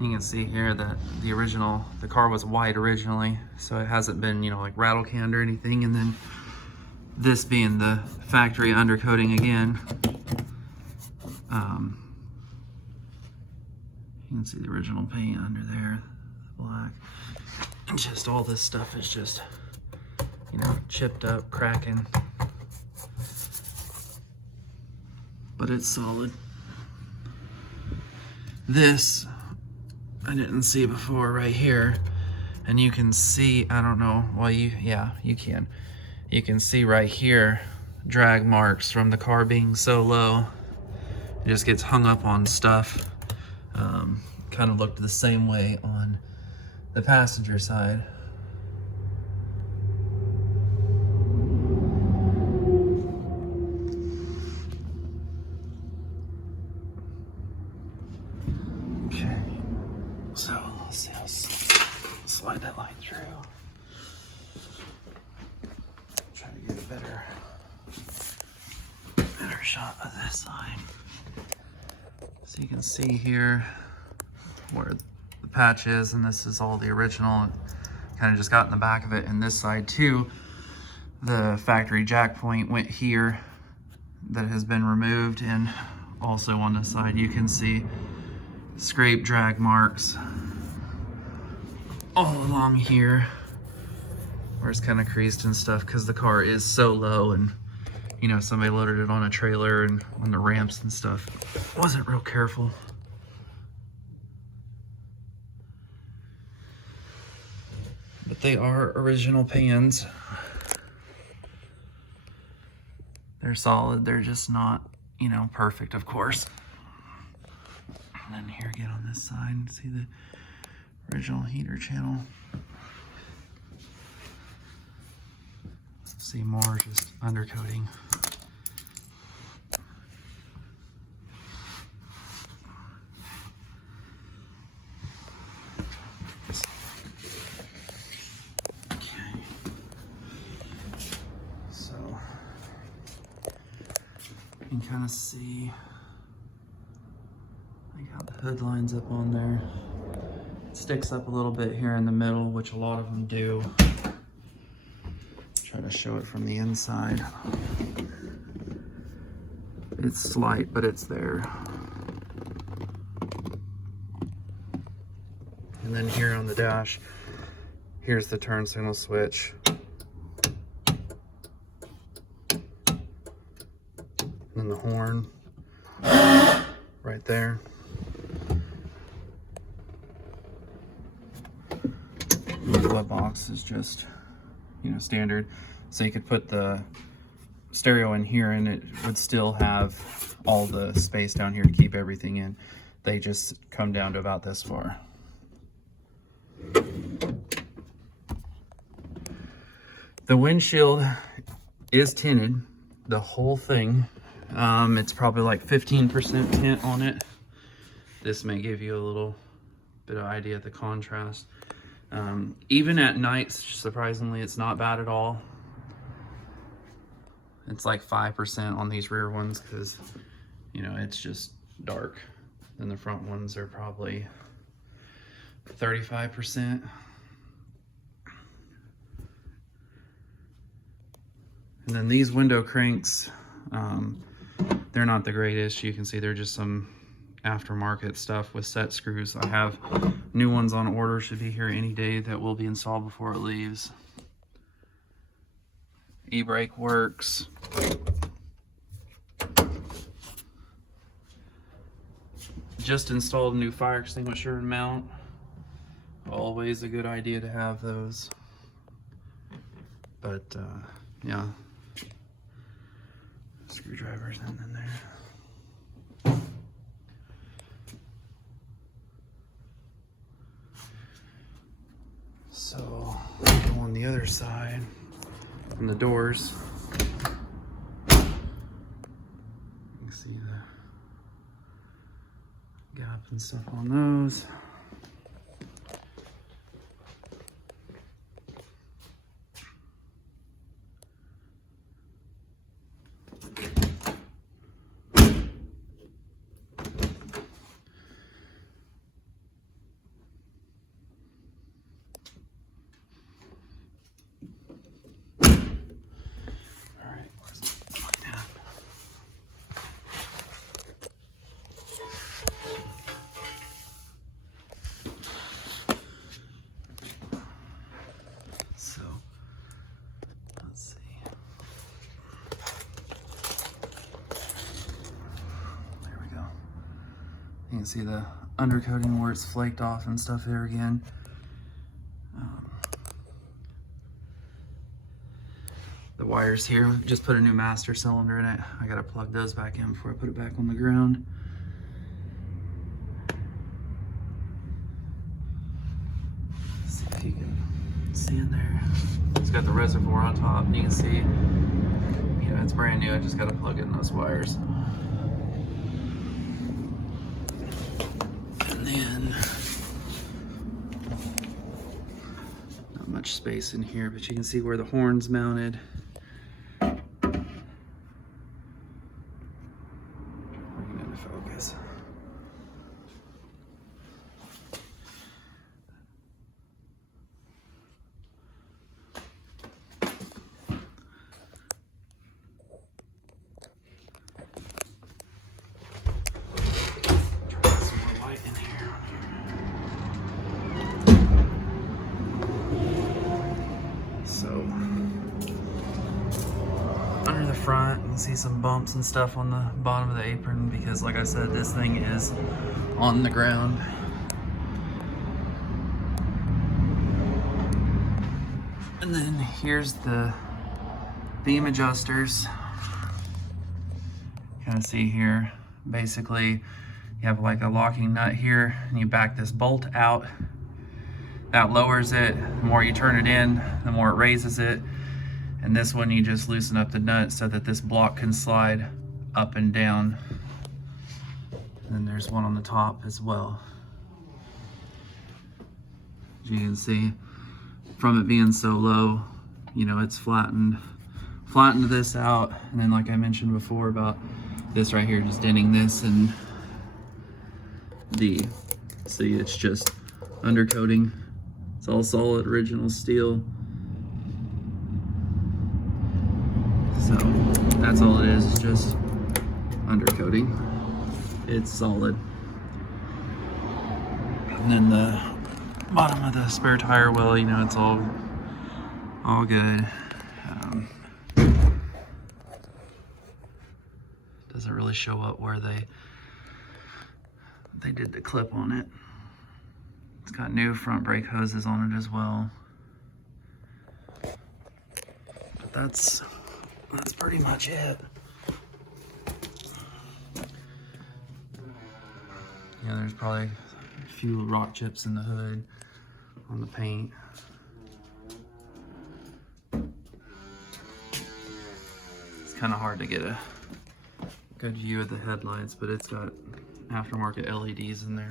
You can see here that the car was white originally, so it hasn't been, you know, like rattle canned or anything. And then this being the factory undercoating again. You can see the original paint under there, the black. And just all this stuff is just, you know, chipped up, cracking. But it's solid. This I didn't see before right here. And you can see, I don't know, well you can. You can see right here drag marks from the car being so low. It just gets hung up on stuff. Kind of looked the same way on the passenger side. Okay, so let's see, I'll slide that line through. Try to get a better shot of this side. So you can see here where the patch is, and this is all the original. Kind of just got in the back of it. And this side too, the factory jack point went here, that has been removed. And also on the side you can see scrape drag marks all along here where it's kind of creased and stuff, because the car is so low, and you know, somebody loaded it on a trailer and on the ramps and stuff. Wasn't real careful. But they are original pans. They're solid. They're just not, you know, perfect, of course. And then here again on this side, see the original heater channel. See more just undercoating. You can kind of see like how the hood lines up on there. It sticks up a little bit here in the middle, which a lot of them do. Try to show it from the inside. It's slight, but it's there. And then here on the dash, here's the turn signal switch. And the horn right there. The glove box is just, you know, standard. So you could put the stereo in here and it would still have all the space down here to keep everything in. They just come down to about this far. The windshield is tinted, the whole thing. It's probably like 15% tint on it. This may give you a little bit of idea of the contrast. Even at night, surprisingly, it's not bad at all. It's like 5% on these rear ones because, you know, it's just dark. And the front ones are probably 35%. And then these window cranks, they're not the greatest. You can see they're just some aftermarket stuff with set screws. I have new ones on order, should be here any day, that will be installed before it leaves. E-brake works. Just installed a new fire extinguisher and mount. Always a good idea to have those. But yeah, screwdrivers in there. So on the other side, on the doors, you can see the gap and stuff on those. can see the undercoating where it's flaked off and stuff there again. The wires here, just put a new master cylinder in it. I gotta plug those back in before I put it back on the ground. Let's see if you can see in there. It's got the reservoir on top, and you can see, you know, it's brand new. I just gotta plug in those wires. And then, not much space in here, but you can see where the horn's mounted. Focus. Try some more light in here. So under the front, you can see some bumps and stuff on the bottom of the apron because, like I said, this thing is on the ground. And then here's the beam adjusters. Kind of see here, basically you have like a locking nut here and you back this bolt out. That lowers it. The more you turn it in, the more it raises it. And this one, you just loosen up the nut so that this block can slide up and down. And then there's one on the top as well. As you can see, from it being so low, you know, it's flattened this out. And then, like I mentioned before about this right here, just denting this, and see, it's just undercoating. It's all solid original steel. So that's all it is just undercoating. It's solid. And then the bottom of the spare tire well, you know, it's all good. Doesn't really show up where they did the clip on it. It's got new front brake hoses on it as well. But that's pretty much it. Yeah, there's probably a few rock chips in the hood on the paint. It's kind of hard to get a good view of the headlights, but it's got aftermarket LEDs in there.